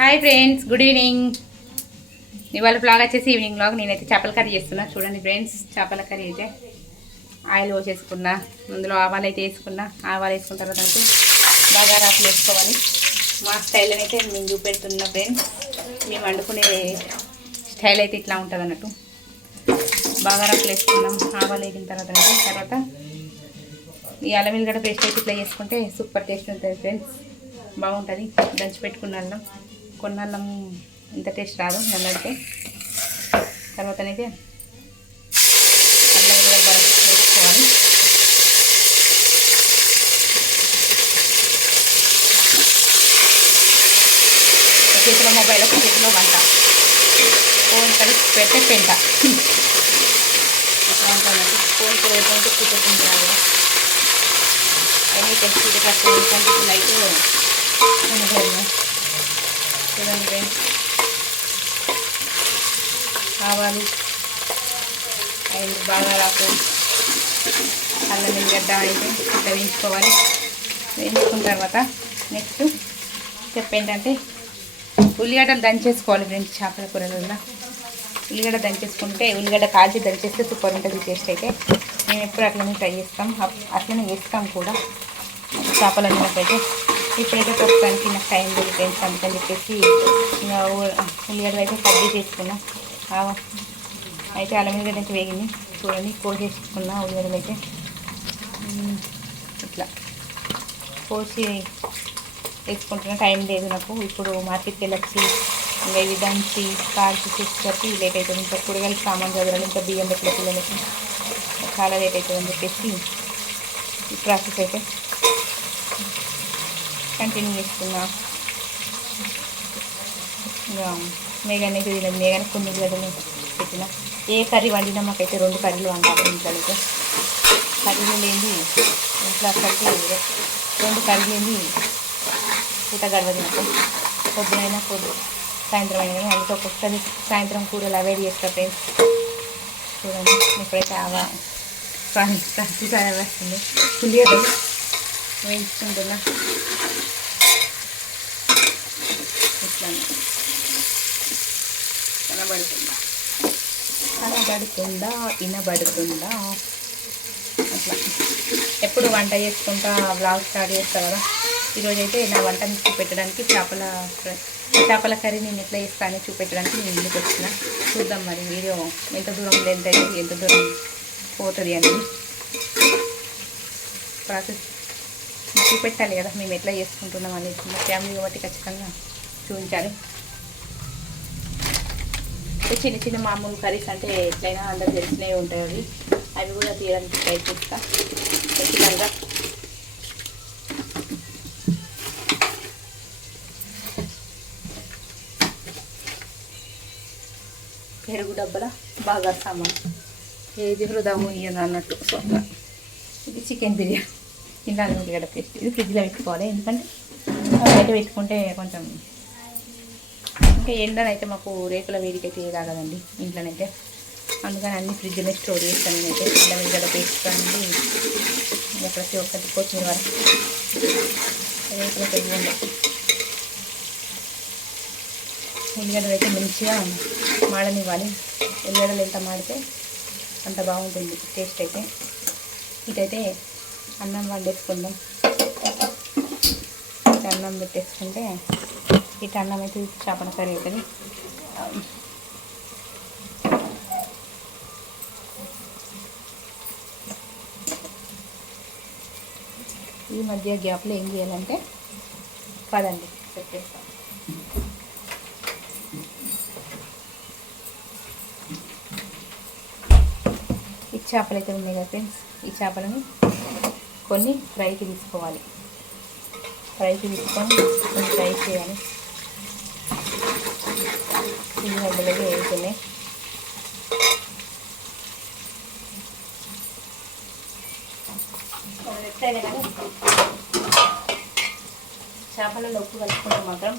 Hi friends, good evening. ఇవాళ blog వచ్చేసి evening blog. నేనైతే చేపల కర్రీ చేస్తున్నా. చూడండి ఫ్రెండ్స్, చేపల కర్రీ అయితే ఆయిల్ పోసేసుకున్నా. అందులో ఆవాలు అయితే వేసుకున్నా. ఆవాలు వేసుకున్న తర్వాత అయితే బాగా రాట్లు వేసుకోవాలి. మా స్టైల్ అయితే నేను చూపెడుతున్నా ఫ్రెండ్స్. మేము వండుకునే స్టైల్ అయితే ఇట్లా ఉంటుంది అన్నట్టు. బాగా రాట్లు వేసుకున్నాం. ఆవాలు వేసిన తర్వాత ఈ అల్లం వెల్లిగడ్డ పేస్ట్ అయితే ఇట్లా చేసుకుంటే సూపర్ టేస్ట్ ఉంటుంది ఫ్రెండ్స్. బాగుంటుంది. దంచి పెట్టుకున్న అల్లం, కొన్ని అల్లం ఇంత టేస్ట్ రాదు నల్లడితే. తర్వాతనైతే అల్లం వెల్లిగడ్డ బరక వేసుకోవాలి. ఒక చేతిలో మొబైల్, ఒక చేతిలో వంట, ఫోన్ కలిసి పెట్టే పెంట ఇట్లా ఉంటుంది. ఫోన్ కూడా వేసుకుంటే కూర్చోకుంటారు. అన్నీ టెస్ట్ కష్టం లైట్ చూడండి ఫ్రెండ్స్. ఆవాలు అండ్ బాగా రాకు అల్లం వెల్లిగడ్డ అయితే ఇట్లా వేయించుకోవాలి. వేయించుకున్న తర్వాత నెక్స్ట్ స్టెప్ ఏంటంటే ఉల్లిగడ్డలు దంచేసుకోవాలి ఫ్రెండ్స్. చేపల కూరలలో ఉల్లిగడ్డ దంచేసుకుంటే, ఉల్లిగడ్డ కాల్చి దంచేస్తే సూపర్ ఉంటుంది టేస్ట్ అయితే. మేము ఎప్పుడు అట్లనే ట్రై చేస్తాం, అట్లనే వేస్తాం కూడా చేపల అన్నట్టయితే. ఇప్పుడైతే ప్రస్తుతానికి నాకు టైం లేదు ఫ్రెండ్స్, అందుకని చెప్పేసి ఇంకా ఉల్లిగడ్డలు అయితే కట్ చేసుకున్నాం. అయితే అల్లం వెల్లిగడ్డ అయితే వేగింది. చూడండి, కోసేసుకున్నా ఉల్లిగడ్డలు అయితే ఇట్లా కోసి వేసుకుంటున్నా. టైం లేదు నాకు. ఇప్పుడు మార్కెట్కి వెళ్ళొచ్చి ఇంకా ఇవి దంచి కాల్చి చేసేసరికి లేట్ అవుతుంది. ఇంకా కూరగాయలు సామాన్ చదవాలి, ఇంకా బియ్యం పెట్టలే పిల్లలకి, చాలా లేట్ అవుతుందని చెప్పేసి ఈ ప్రాసెస్ అయితే కంటిన్యూ చేస్తున్నా. ఇంకా మేఘాన్ని తినదు. మేఘాన్ని కొన్ని గదలు పెట్టిన. ఏ కర్రీ వండినా మాకైతే 2 కర్రీలు వండాలి ఇంట్లో. అయితే కర్రీలు లేని ఇంట్లో అసలుకి 2 కర్రీలు లేని పూట గడవది నాకు. పొద్దునైనా సాయంత్రం అయినా కానీ అందుకే ఒక్కొక్కసారి సాయంత్రం కూరలు అవాయిడ్ చేస్తా ఫ్రెండ్స్. చూడండి, ఇప్పుడైతే వస్తుంది. పులిహోర వేయించుకుంటున్నా. ఇట్లా వినబడుతుందా అట్లా. ఎప్పుడు వంట చేసుకుంటా వ్లాగ్ స్టార్ట్ చేస్తా కదా. ఈరోజైతే నా వంటని చూపెట్టడానికి చేపల కర్రీ నేను ఎట్లా చేస్తానని చూపెట్టడానికి నేను ఇంటికి వచ్చిన. చూద్దాం మరి వీడియో ఎంత దూరం లెంత్ అయితే ఎంత దూరం పోతుంది అని ప్రాసెస్ చూపెట్టాలి కదా, మేము ఎట్లా చేసుకుంటున్నాం అనేది. మా ఫ్యామిలీ కాబట్టి ఖచ్చితంగా చూపించాలి. చిన్న చిన్న మామూలు కర్రీస్ అంటే ఎట్లయినా అందరూ తెలిసినవి ఉంటాయి. అవి కూడా తీయడానికి ట్రై చేస్తా ఖచ్చితంగా. పెరుగు డబ్బల బాగా సామాన్ ఏది హృదయం ఇయ్యను అన్నట్టు. సో ఇది చికెన్ బిర్యానీ. ఇలా ఉల్లిగడ్డ పేస్ట్ ఇది ఫ్రిడ్జ్లో పెట్టుకోవాలి. ఎందుకంటే బయట పెట్టుకుంటే కొంచెం ఇంకా ఎండనైతే మాకు రేకుల వేడికైతే రాగదండి ఇంట్లోనైతే. అందుకని అన్ని ఫ్రిడ్జ్లో స్టోర్ చేస్తాను నేనైతే. ఇలా ఉల్లిగడ్డ పేస్ట్ కానీ ఇంకా ప్రతి ఒక్కటి కొత్తిమీర వరకు రేకుల పెరుగు ఉండే ఉల్లిగడ్డలు అయితే మంచిగా మాడనివ్వాలి. ఉల్లిగడ్డలు ఎంత మాడితే అంత బాగుంటుంది టేస్ట్ అయితే. ఇటైతే అన్నం వండేసుకుందాం. ఇటు అన్నం పెట్టేసుకుంటే ఇటు అన్నం అయితే చేపల కర్రీ అవుతుంది. ఈ మధ్య గ్యాప్లో ఏం చేయాలంటే పదండి పెట్టేస్తాం. ఈ చేపలు అయితే ఉన్నాయి కదా ఫ్రెండ్స్, ఈ చేపలను కొన్ని ఫ్రైకి తీసుకోవాలి. ఫ్రైకి తీసుకొని కొన్ని ఫ్రై చేయాలి. ఈ మధ్యలోకి వేసుకున్నాయి. ఎట్లయినా కానీ చేపలలో ఉప్పు కలుపుకుంటే మాత్రం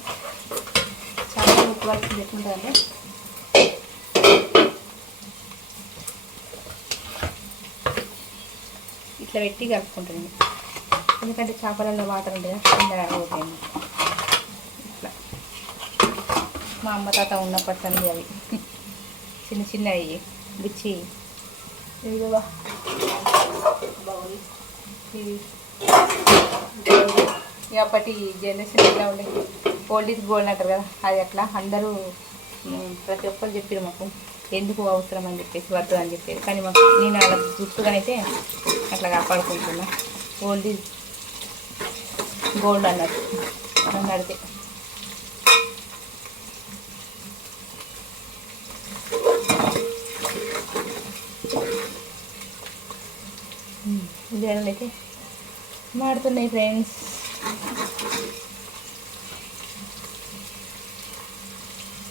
చేపలలో ఉప్పు కలిపి పెట్టుకుంటారంటే ఇట్లా పెట్టి కలుపుకుంటుంది. ఎందుకంటే చేపలలో వాటర్ ఉంటుంది కదా, కింద అవుతాయి. ఇట్లా మా అమ్మ తాత ఉన్నప్పటి అవి చిన్న చిన్నవి గుచ్చి ఇదిగో బౌల్ ఇవి అప్పటి జనరేషన్ ఎట్లా ఉండేది, ఓల్డ్ ఈజ్ గోల్డ్ అంటారు కదా, అది అట్లా అందరూ ప్రతి ఒక్కరు చెప్పారు మాకు ఎందుకు అవసరం అని చెప్పేసి వద్దు అని చెప్పేది. కానీ మాకు నేను అలా గుర్తుగానైతే అట్లా కాపాడుకుంటున్నా. ఓల్డ్ ఈజ్ గోల్డ్ అన్నట్టు నన్ను అడితే. ఉల్లిగడ్డలు అయితే మాడుతున్నాయి ఫ్రెండ్స్.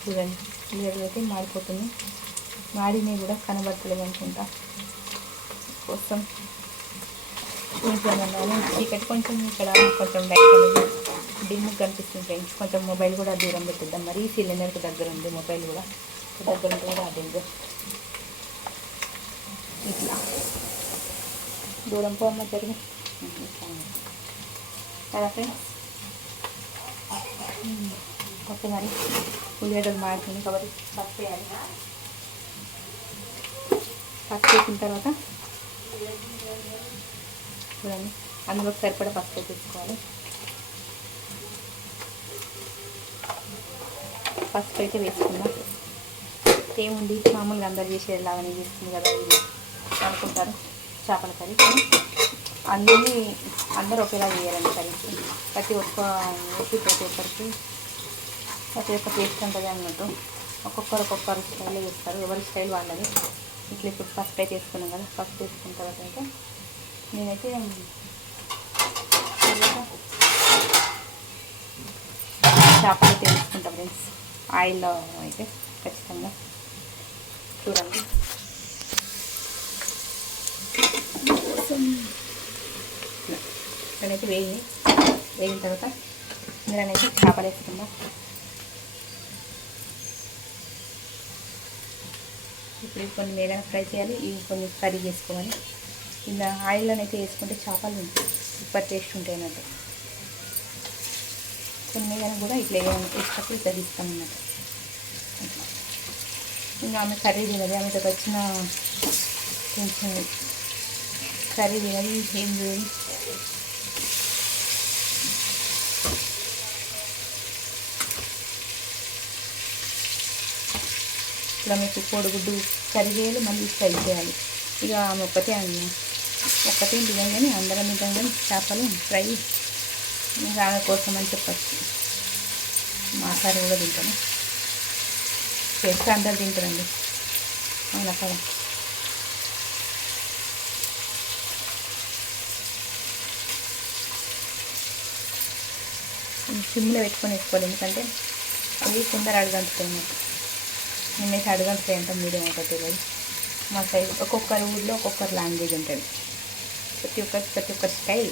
చూడండి ఉల్లిగడ్డలు అయితే మాడిపోతున్నాయి. మాడినవి కూడా కనబడతలేదు అనుకుంటా. కోసం చూసాను చీకటి కొంచెం ఇక్కడ కొంచెం లైట్ అనేది డిమ్ కనిపిస్తుంది ఫ్రెండ్స్. కొంచెం మొబైల్ కూడా దూరం పెట్టిద్దాం. మరి సిలిండర్కి దగ్గర ఉంది మొబైల్ కూడా దగ్గర ఉంటుంది కూడా అది ఇట్లా దూరం పోమ్మ జరిగి కదా ఫ్రెండ్స్. ఓకే మరి ఉల్లిగడ్డలు మాడుతుంది కాబట్టి పసుపు వేయాలి. పసుపు వేసిన తర్వాత చూడండి అందులోకి సరిపడా పసుపు తీసుకోవాలి. పసుపు అయితే వేసుకుందాం. ఏముంది మామూలుగా అందరు చేసేలాగానే చేస్తుంది కదా ఇది అనుకుంటారు చేపల కర్రీ. అన్నీ అందరూ ఒకేలా చేయాలండి కర్రీకి. ప్రతి ఒక్క ప్రతి ఒక్క టేస్ట్ ఉంటుంది అన్నట్టు. ఒక్కొక్కరు స్టైల్లో చేస్తారు, ఎవరి స్టైల్ వాళ్ళది. ఇట్లా ఇప్పుడు పసుపు అయితే వేసుకున్నాం కదా, పసుపు వేసుకున్న తర్వాత అయితే నేనైతే చేపలు అయితే వేసుకుంటాం ఫ్రెండ్స్. ఆయిల్లో అయితే ఖచ్చితంగా చూడండి. ఇక్కడైతే వేగిన తర్వాత ఇందులోనైతే చేపలు వేసుకుందాం. ఇప్పుడు కొన్ని మేగన ఫ్రై చేయాలి, ఇవి కొన్ని కర్రీ చేసుకోవాలి. ఇలా ఆయిల్లోనైతే వేసుకుంటే చేపలు సూపర్ టేస్ట్ ఉంటాయి అన్నట్టు. కొన్ని మేగన కూడా ఇట్లా వేసేటప్పుడు ఇట్లా తీస్తాం అన్నట్టు. ఇంకా ఆమె కర్రీ తినది, ఆమెతో వచ్చిన కొంచెం కర్రీ తినది ఏం చేయాలి. ఇలా మీకు కోడిగుడ్డు కర్రీ చేయాలి, మళ్ళీ ఫ్రై చేయాలి. ఇక ఆమె ఒక్కటే తినాం కానీ అందరం తింటాం కానీ చేపలు ఫ్రై ఇంకా ఆమె కోసం అని చెప్పచ్చు. మా సారి కూడా తింటాను, చేస్తే అందరు తింటారండి. అవును అక్కడ సిమ్లో పెట్టుకొని వేసుకోవాలి, ఎందుకంటే అవి కొందరు అడగంటుతాయి. నేనైతే అడగంటుతాయి అంట మీడియం ఒకటి తెలియదు. మా సైడ్ ఒక్కొక్కరి ఊళ్ళో ఒక్కొక్కరు లాంగ్వేజ్ ఉంటుంది, ప్రతి ఒక్క స్టైల్.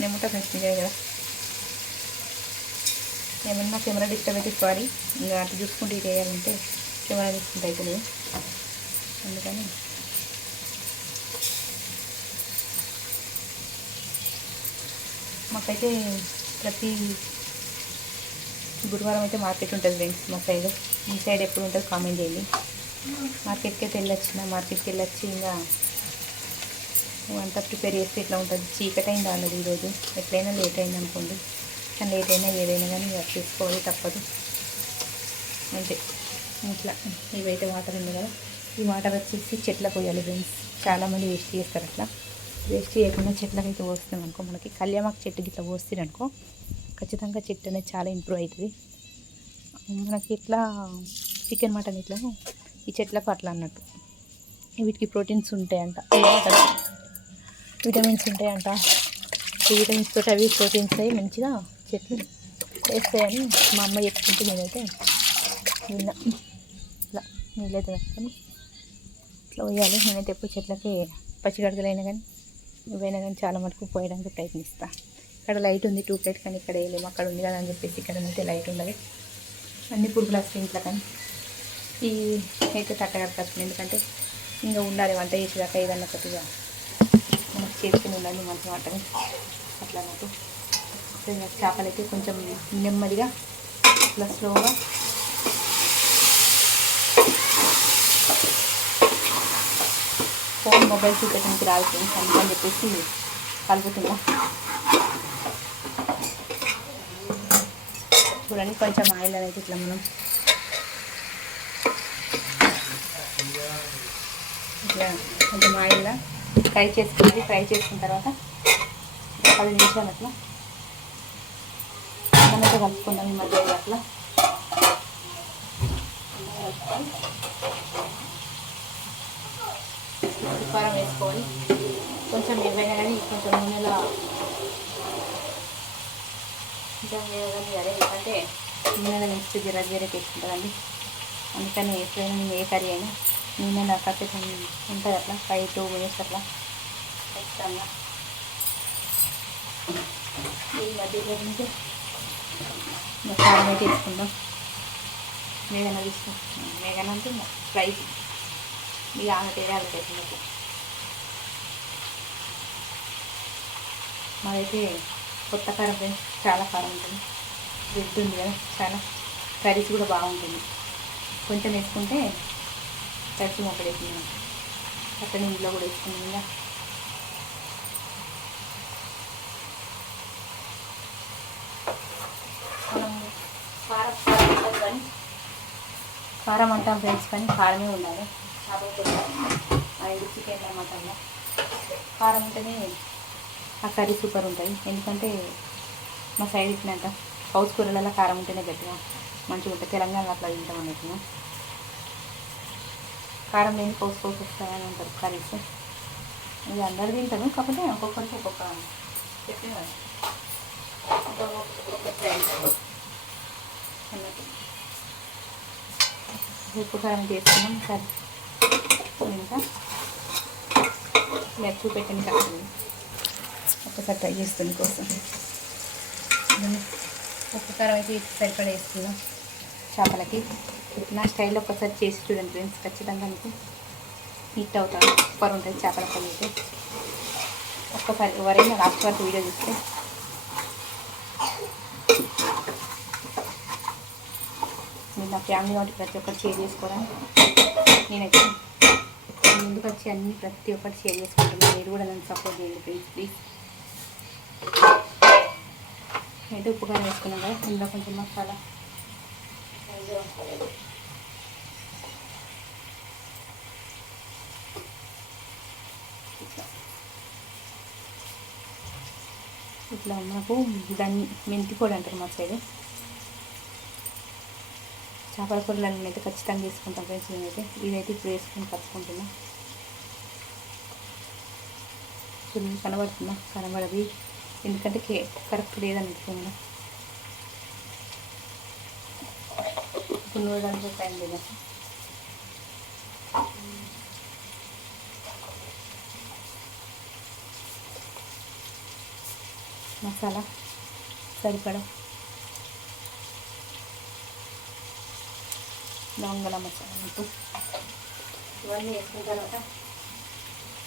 నేముంటా ఫ్రెండ్స్ కదా. ఏమన్నా కెమెరా డిస్టర్బ్ అయితే సారీ, ఇంకా అటు చూసుకుంటూ ఇది వేయాలంటే కెమెరా తీసుకుంటే అయితే లేదు. అందుకని మాకైతే ప్రతి గురువారం అయితే మార్కెట్ ఉంటుంది ఫ్రెండ్స్ మా సైడ్. మీ సైడ్ ఎప్పుడు ఉంటుంది కామెంట్ చేయండి. మార్కెట్కి వెళ్ళొచ్చి ఇంకా అంతా ప్రిపేర్ చేస్తే ఇట్లా ఉంటుంది. చీకటి అయింది ఆల్రెడీ ఈరోజు, ఎట్లయినా లేట్ అయింది అనుకోండి. కానీ లేట్ అయినా ఏదైనా కానీ ఇక చేసుకోవాలి, తప్పదు అంతే. ఇట్లా ఇవైతే వాటర్ ఉంది కదా, ఈ వాటర్ వచ్చేసి చెట్లకు పోయాలి ఫ్రెండ్స్. చాలామంది వేస్ట్ చేస్తారు. అట్లా వేస్ట్ చేయకుండా చెట్లకు అయితే పోస్తాం అనుకో, మనకి కళ్యామాకు చెట్టుకి ఇట్లా పోస్తుంది అనుకో, ఖచ్చితంగా చెట్టు అనేది చాలా ఇంప్రూవ్ అవుతుంది. మనకి ఇట్లా చికెన్ మటన్ ఇట్లా ఈ చెట్లకు అట్లా అన్నట్టు. వీటికి ప్రోటీన్స్ ఉంటాయంట, విటమిన్స్ ఉంటాయంట. ఈ విటమిన్స్ తోటి అవి ప్రోటీన్స్ అయ్యి మంచిగా చెట్లు వేస్తాయని మా అమ్మ చెప్పుకుంటే నేనైతే విన్నా. ఇట్లా నీళ్ళైతే వేసుకొని ఇట్లా పోయాలి. నేనైతే ఎప్పుడు చెట్లకి పచ్చిగడగలైనా కానీ ఇవైనా కానీ చాలా మటుకు పోయడానికి ప్రయత్నిస్తాను. ఇక్కడ లైట్ ఉంది ట్యూబ్లైట్, కానీ ఇక్కడ వేయలేము. అక్కడ ఉంది కదా అని చెప్పేసి ఇక్కడ అయితే లైట్ ఉండదు. అన్ని పురుగులు వస్తాయి ఇంట్లో, కానీ ఈ అయితే తట్టగట్టుకొస్తుంది. ఎందుకంటే ఇంకా ఉండాలి వంట చేసేదాకా ఏదన్నా కొద్దిగా మనకు చేసుకుని ఉండాలి మంచి వంటని. అట్లా నాకు చేపలు అయితే కొంచెం నెమ్మదిగా ఇట్లా స్లోగా ఫోన్ మొబైల్ చూపెట్టడానికి రాదు ఫ్రెండ్స్, అందుకని చెప్పేసి కలుపుతుందా. చూడండి కొంచెం ఆయిల్ అనేది ఇట్లా మనం ఇట్లా కొంచెం ఆయిల్లో ఫ్రై చేసుకున్న తర్వాత 10 నిమిషాలు అట్లా మనతో కలుపుకుందాం. ఈ మధ్య అట్లా కారం వేసుకోవాలి. కొంచెం ఏమైనా కానీ కొంచెం నూనెలో కొంచెం వేయగానే అదే ఎందుకంటే నూనెలో వేస్తే జర తీసుకుంటుందండి. అందుకని ఎప్పుడైనా నేను ఏ కర్రీ అయినా నూనెలో కాసేపు ఉంటుంది అట్లా 5-2 మినిట్స్ అట్లా ఖచ్చితంగా. ఈ మధ్య నుంచి కారం అయితే తీసుకుందాం. మేఘన తీసుకుంటాం. మేఘన అంటే ఫ్రై ఇక ఆమె తేడాలు పెట్టినట్టు. మాదైతే కొత్త కారం ఫ్రెండ్స్, చాలా కారం ఉంటుంది. రెడ్ ఉంది కదా, చాలా కర్రీస్ కూడా బాగుంటుంది. కొంచెం వేసుకుంటే కరిచి మొక్కడేసింది. అక్కడ ఇంట్లో కూడా వేసుకుంది. ఇంకా మనం కారం అంటాం ఫ్రెండ్స్, కానీ కారమే ఉండాలి. చికెన్ మటన్లో కారం ఉంటేనే ఆ కర్రీ సూపర్ ఉంటుంది. ఎందుకంటే మా సైడ్ ఇచ్చినాక హౌస్ కూరలలో కారం ఉంటేనే గట్టిగా మంచిగా ఉంటుంది. తెలంగాణలో అట్లా తింటాం అన్నట్టుగా. కారం లేని పౌస్ వస్తాయని ఉంటారు కర్రీస్. ఇది అందరు తింటారు, కాకపోతే ఒక్కొక్కరికి ఒక్కొక్క చెప్పేవారు అన్నట్టు. ఉప్పు కారం చేసుకున్నాం. సరే ఇంకా ఇలా చూపెట్టండి కాదు, ఒక్కసారి ట్రై చేస్తుంది కోసం. ఉప్పు కారం అయితే సరిపడా వేసుకుందాం చేపలకి. నా స్టైల్లో ఒక్కసారి చేసి చూడండి ఫ్రెండ్స్, ఖచ్చితంగా మీకు హిట్ అవుతాను. సూపర్ ఉంటుంది చేపల ఫ్రై అయితే. ఒక్కసారి ఎవరైనా లాస్ట్ వరకు వీడియో చూస్తే మీరు నా ఫ్యామిలీ వాటి ప్రతి ఒక్కటి షేర్ చేసుకోవడానికి నేనైతే ముందుకు వచ్చి అన్నీ ప్రతి ఒక్కటి షేర్ చేసుకుంటున్నాను. మీరు కూడా నన్ను సపోర్ట్ చేయండి ప్లీజ్ ప్లీజ్. అయితే ఉప్పు కారం వేసుకున్నాం కదా, ఇందులో కొంచెం మసాలా ఇట్లా మనకు దాన్ని మెంతి పొడి అంటారు మా సైడ్. చేపల కూరలు అయితే ఖచ్చితంగా తీసుకుంటాం ఫ్రెండ్స్. నేనైతే ఇదైతే ఇప్పుడు వేసుకొని కలుపుకుంటున్నా. చూడండి కనబడుతుందా? కనబడది ఎందుకంటే కరెక్ట్ లేదనుకుంటున్నా. ఇప్పుడు నూనె టైం లేదా మసాలా సరిపడా లవంగల మసాలా అంటూ ఇవన్నీ వేసుకున్న తర్వాత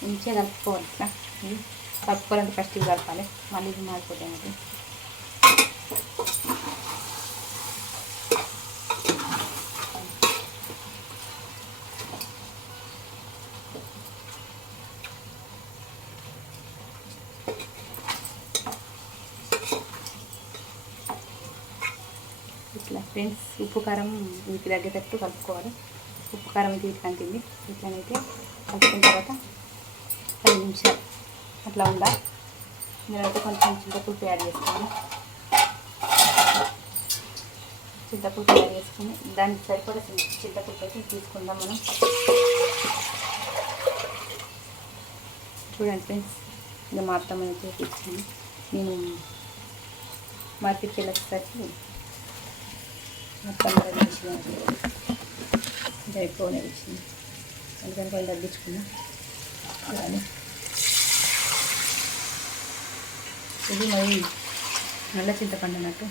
మంచిగా కలుపుకోవాలి. ఇట్లా కలుపుకోవాలంటే ఫస్ట్ ఇవి కలపాలి, మళ్ళీ ఇది మారిపోతాయి అన్నట్టు. ఇట్లా ఫ్రెండ్స్ ఉప్పు కారం వీటికి తగ్గేటట్టు కలుపుకోవాలి. ఉప్పు కారం అయితే వీటికి అంటింది. ఇట్లనైతే కలుపుకున్న తర్వాత 10 నిమిషాలు అట్లా ఉందా. నేనైతే కొంచెం చింతపులుపు యాడ్ చేసుకోవాలి. చింతపులుపు యాడ్ చేసుకుని దానికి సరిపడా చింతపులుపు అయితే తీసుకుందాం మనం. చూడండి ఫ్రెండ్స్, ఇంకా మా అత్తమ్మ అయితే తీసుకుని నేను మార్కెట్కి వెళ్ళేసరికి మొత్తం తగ్గించిన ఎక్కువనే ఇచ్చింది. అందుకని వాళ్ళు తగ్గించుకున్నా. అలానే ఇది మరి నల్ల చింతపండు అన్నట్టు.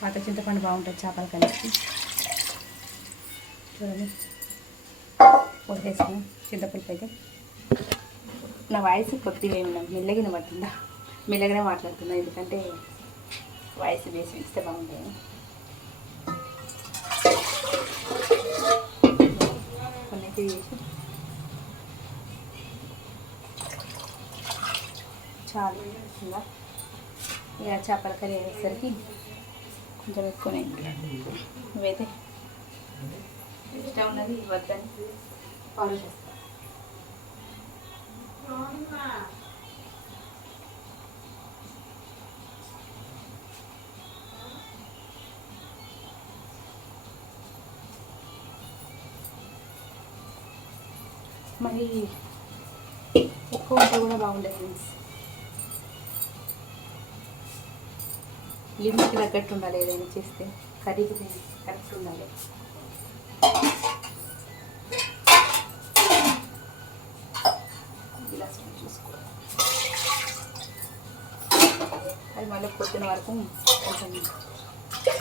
పాత చింతపండు బాగుంటుంది చేపల కలిసి. చూడండి పోసేసుకున్నాం చింతపులుపు అయితే. నా వాయిస్ కొద్దిగా ఏమన్నా మెల్లగిన పడుతుందా? మెల్లగానే మాట్లాడుతున్నా, ఎందుకంటే వాయిస్ వేసి ఇస్తే బాగుంటుంది. చాలు ఇంకా ఇక చేపల కర్రీ అయ్యేసరికి కొంచెం ఎక్కువనే. నువ్వైతే ఇష్టం ఉన్నది వద్దని ఫాలో చేస్తా. మరి ఎక్కువ ఉంటే కూడా బాగుండదు ఫ్రెండ్స్. లిమిట్కి తగ్గట్టు ఉండాలి. ఏదైనా చేస్తే కర్రీకి కరెక్ట్ ఉండాలి. చూసుకోవాలి. అది మళ్ళీ పొద్దున వరకు కొంచెం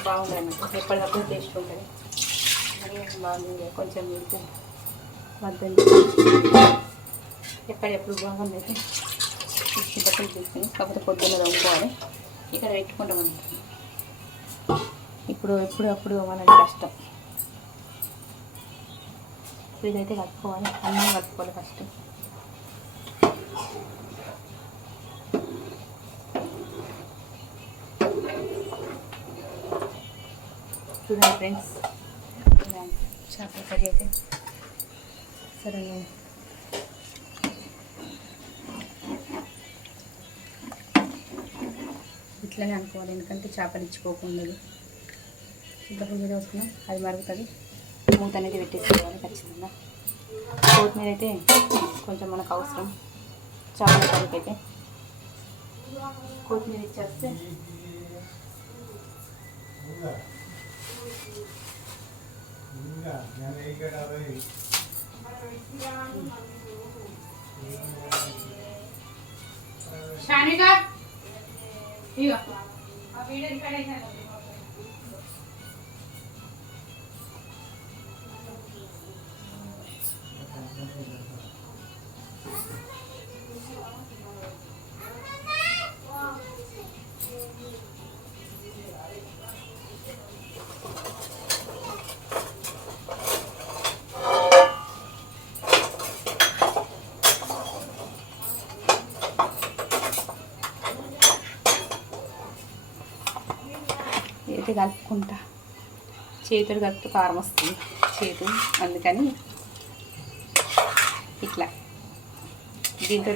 బాగుంటుంది అన్నట్టు. ఎప్పటికప్పుడు టేస్ట్ ఉంటుంది. బాగుంది కొంచెం మీకు వద్దండి. ఎప్పుడెప్పుడు బాగుంది అయితే పక్కన తీసుకుని కాకపోతే పొద్దున్న తగ్గుకోవాలి. ఇక్కడ పెట్టుకుంటాం అన్నట్టు. ఎప్పుడు అవ్వాలంటే కష్టం. ఇదైతే కలుపుకోవాలి. అన్నం కలుపుకోవాలి ఫస్ట్. చూడండి ఫ్రెండ్స్, చేపల కర్రీ అయితే సరే ఇట్లనే అనుకోవాలి. ఎందుకంటే చేపలు ఇచ్చిపోకుండా చింతపండు మీద వస్తున్నాం, అది మరుగుతుంది. మూత అనేది పెట్టేసుకోవాలి ఖచ్చితంగా. కొత్తిమీర అయితే కొంచెం మనకు అవసరం. చేపల కర్రీకి అయితే కొత్తిమీర ఇచ్చేస్తే షానిగా ఇగో ఆ వీడియో రికార్డ్ అయినా అయితే కలుపుకుంటా. చేతులు కలుపుతూ కారం వస్తుంది చేతు, అందుకని ఇట్లా దీంతో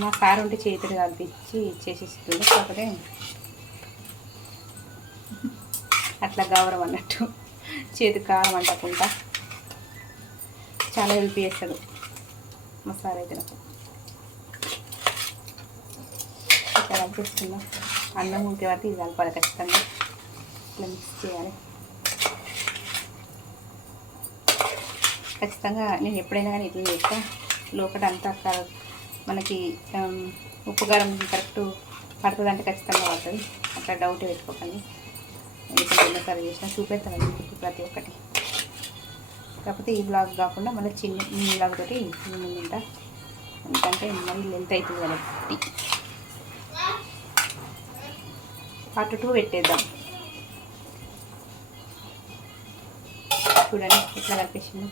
మా సార్ ఉంటే చేతులు కలిపించి చేసేస్తుంది. కాకపోతే అట్లా గౌరవం అన్నట్టు చేతికి కారం అంటకుండా చాలా హెల్ప్ చేస్తాడు మా సార్ అయితే. నాకు ఇట్లా కలిపిస్తున్నాం. అన్నం ఉంటే వాటి ఇది కలపాలి ఖచ్చితంగా. ఇట్లా మిక్స్ చేయాలి ఖచ్చితంగా. నేను ఎప్పుడైనా కానీ ఇట్లా చేస్తా. లోపల అంతా మనకి ఉప్పు కారం కరెక్ట్ పడుతుంది అంటే ఖచ్చితంగా పడుతుంది. అట్లా డౌట్ పెట్టుకోకండి. ఎందుకంటే ఎన్నోసారి చేసినా చూపెడతాను ప్రతి ఒక్కటి. కాకపోతే ఈ బ్లాగ్ కాకుండా మళ్ళీ చిన్న బ్లాగ్ తోటి ముందుంటా. ఎందుకంటే మళ్ళీ లెంత్ అవుతుంది కాబట్టి పార్ట్ 2 పెట్టేద్దాం. చూడండి ఎట్లా కలిపేసింది.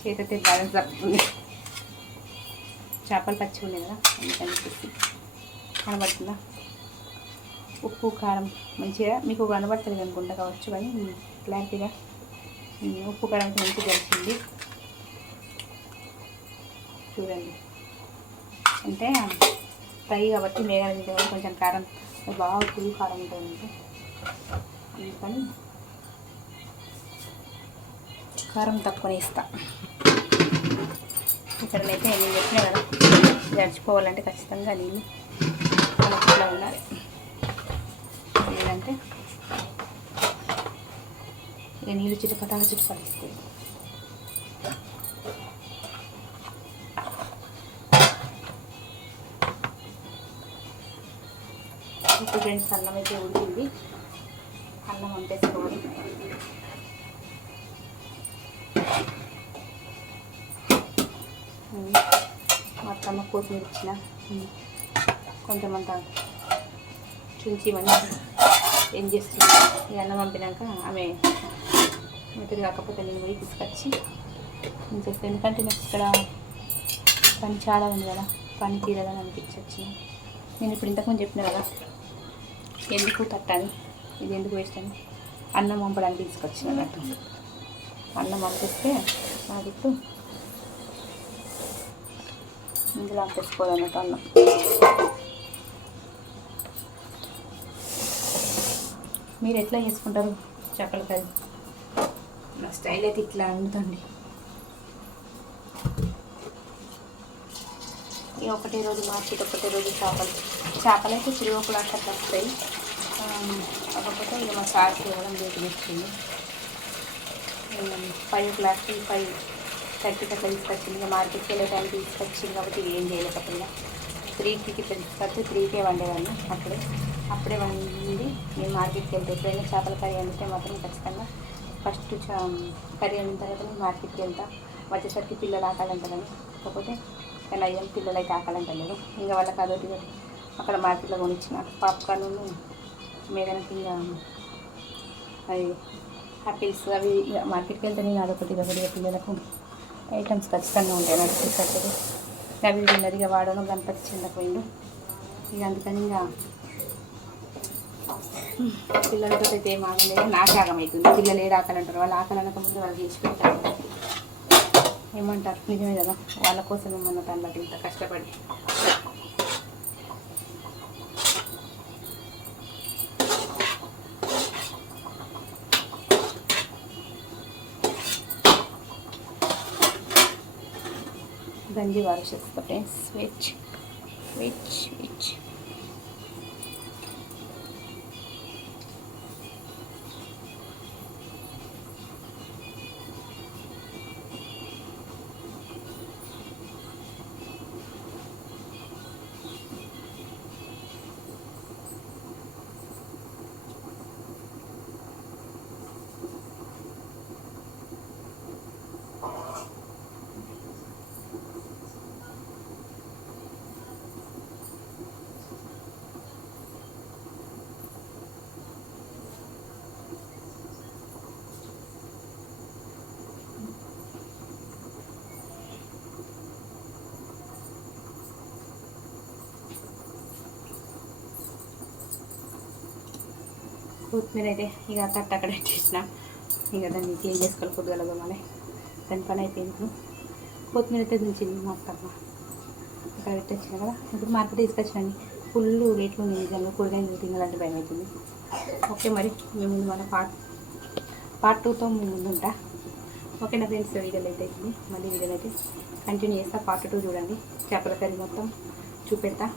చేతైతే బ్యాలెన్స్ తప్పుతుంది. చేపలు పచ్చి ఉన్నాయి కదా అందుకని చెప్పేసి. కనబడుతుందా? ఉప్పు కారం మంచిగా మీకు కనబడుతుంది అనుకుంటా కావచ్చు, కానీ క్లారిటీగా ఉప్పు కారం అయితే మంచిగా కలిసింది. చూడండి అంటే ఫ్రై కాబట్టి మేఘాలు తింటే కొంచెం కారం బాగా ఫుల్ కారం ఉంటుంది. అందుకని కారం తక్కువనే ఇస్తా. ఇక్కడనైతే నేను చెప్పినా కదా, జడిచిపోవాలంటే ఖచ్చితంగా నీళ్ళు ఇట్లా ఉండాలి. లేదంటే ఇక నీళ్ళు చిటపటాలు ఇస్తాయి. ఇప్పుడు ఫ్రెండ్స్ అన్నం అయితే ఉడికింది. అన్నం వంపేసుకోవాలి. మొత్తం కొత్తిమీర ఇచ్చిన కొంచెం అంతా చుంచి ఇవన్నీ ఏం చేస్తుంది. ఈ అన్నం పంపినాక ఆమె మెతుడు కాకపోతే నేను పోయి తీసుకొచ్చి చేస్తాను. ఎందుకంటే నాకు ఇక్కడ పని చాలా ఉంది కదా, పని తీరదని అనిపించొచ్చు. నేను ఇప్పుడు ఇంతకుముందు చెప్పిన కదా ఎందుకు తట్టని, ఇది ఎందుకు వేస్ట్ అని. అన్నం పంపడానికి తీసుకొచ్చిన అన్నట్టు. అన్నం పంపిస్తే నాకు ఇప్పుడు ఇందులో పంపించుకోవాలన్నట్టు అన్నం. మీరు ఎట్లా చేసుకుంటారు చేపల కర్రీ? నా స్టైల్ అయితే ఇట్లా వండుతండి. ఇక ఒకటే రోజు మార్కెట్, ఒకటే రోజు చేపలు అయితే చిరువకులు అట్లా వస్తాయి. కాకపోతే ఇక మా సార్కి ఇవ్వడం లేట్ వచ్చింది. 5:00 5:30 అట్లా తీసుకొచ్చింది. ఇక మార్కెట్కి వెళ్ళే టైంకి తీసుకొచ్చింది కాబట్టి ఏం చేయలేకపోయినా 3కి ఇట్లా తీసుకొచ్చి 3కే వండేవాడిని. అప్పుడే వండి నేను మార్కెట్కి వెళ్తే ఎప్పుడైనా చేపల కర్రీ వండితే మాత్రం ఖచ్చితంగా ఫస్ట్ కర్రీ వండిన తర్వాత నేను మార్కెట్కి వెళ్తా. వచ్చేసరికి పిల్లలు ఆకాలంటారని, కాకపోతే కానీ అయ్యాం పిల్లలు అయితే ఆకాలంటలేదు. ఇంకా వాళ్ళకి అదొకటి అక్కడ మార్కెట్లో కొనిచ్చిన పాప్కార్న్ మేఘనకి ఇంకా అది యాపిల్స్ అవి మార్కెట్కి వెళ్తే నేను అదొకటి పిల్లలకు ఐటమ్స్ ఖచ్చితంగా ఉంటాయి. నాకు తీసుకొచ్చేది అవి తిన్నది. ఇక వాడను గణపతి చెందపోయిండు. ఇక అందుకని ఇంకా పిల్లలతో అయితే ఏం ఆగలేదు. నాకు ఆగమవుతుంది. పిల్లలు ఏడు ఆకలంటారు. వాళ్ళు ఆకలనక ముందు వాళ్ళు చేసి పెట్టారు. ఏమంటారు? నిజమే కదా, వాళ్ళ కోసం ఏమన్నా తనకి ఇంత కష్టపడి. గంజి వారు చేస్తా ఫ్రెండ్స్. వెజ్ కొత్తిమీర అయితే ఇక అక్కడ పెట్టేసిన. ఇక దాన్ని క్లీన్ చేసుకోవాలి పొద్దుగలగమని. దాని పని అయిపోయింది. కొత్తిమీర అయితే దించింది మా అత్తమ్మ. అక్కడ పెట్టొచ్చిన కదా. ఇప్పుడు మార్కెట్ తీసుకొచ్చినండి. ఫుల్ రేట్లు ఉంది. నిజంగా కూరగాయలు తినాలంటే భయం అవుతుంది. ఓకే, మరి మేము ముందు మన పార్ట్ 2తో మేము ముందుంటా. ఓకేనా ఫ్రెండ్స్? వీడియోలో అయితే అవుతుంది. మళ్ళీ వీడియోలో అయితే కంటిన్యూ చేస్తా. పార్ట్ 2 చూడండి. చేపల కర్రీ మొత్తం చూపెడతా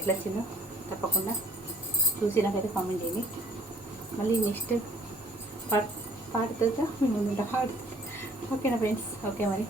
ఎట్లా వచ్చిందో. తప్పకుండా చూసి నాకైతే కామెంట్ చేయండి. మళ్ళీ నెక్స్ట్ పార్ట్ 2తో మేము ముందుంటా. ఓకేనా ఫ్రెండ్స్? ఓకే మరి.